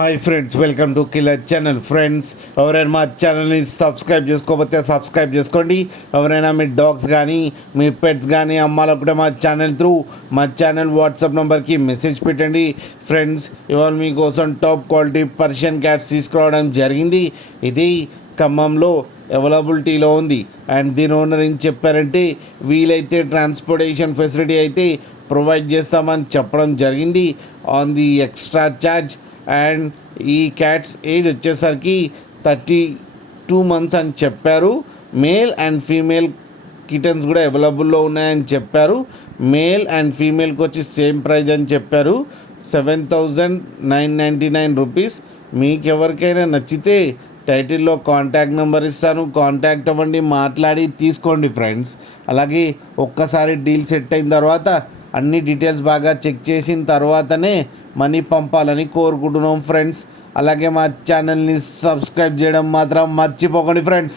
Hi friends, welcome to killer channel. Friends, ఎవరైనా మా ఛానల్ని సబ్స్క్రైబ్ చేసుకోకపోతే సబ్స్క్రైబ్ చేసుకోండి. ఎవరైనా మీ డాగ్స్ కానీ మీ పెట్స్ కానీ అమ్మాలనుకుంటే మా ఛానల్ త్రూ మా ఛానల్ వాట్సాప్ నెంబర్కి మెసేజ్ పెట్టండి. ఫ్రెండ్స్, ఇవాళ మీకోసం టాప్ క్వాలిటీ పర్షియన్ క్యాట్స్ తీసుకురావడం జరిగింది. ఇది ఖమ్మంలో అవైలబిలిటీలో ఉంది. అండ్ దీని ఓనర్ ఏం చెప్పారంటే, వీలైతే ట్రాన్స్పోర్టేషన్ ఫెసిలిటీ అయితే ప్రొవైడ్ చేస్తామని చెప్పడం జరిగింది on the extra charge. And ఈ క్యాట్స్ ఏజ్ వచ్చేసరికి 32 months అని చెప్పారు. మేల్ అండ్ ఫీమేల్ కిటన్స్ కూడా అవైలబుల్లో ఉన్నాయని చెప్పారు. మేల్ అండ్ ఫీమేల్కి వచ్చి సేమ్ ప్రైజ్ అని చెప్పారు, 7,999 రూపీస్. మీకు ఎవరికైనా నచ్చితే టైటిల్లో కాంటాక్ట్ నెంబర్ ఇస్తాను, కాంటాక్ట్ అవ్వండి, మాట్లాడి తీసుకోండి ఫ్రెండ్స్. అలాగే ఒక్కసారి డీల్ సెట్ అయిన తర్వాత అన్ని డీటెయిల్స్ బాగా చెక్ చేసిన తర్వాతనే మనీ పంపాలని కోరుకుంటున్నాం ఫ్రెండ్స్. అలాగే మా ఛానల్ని సబ్స్క్రైబ్ చేయడం మాత్రం మర్చిపోకండి ఫ్రెండ్స్.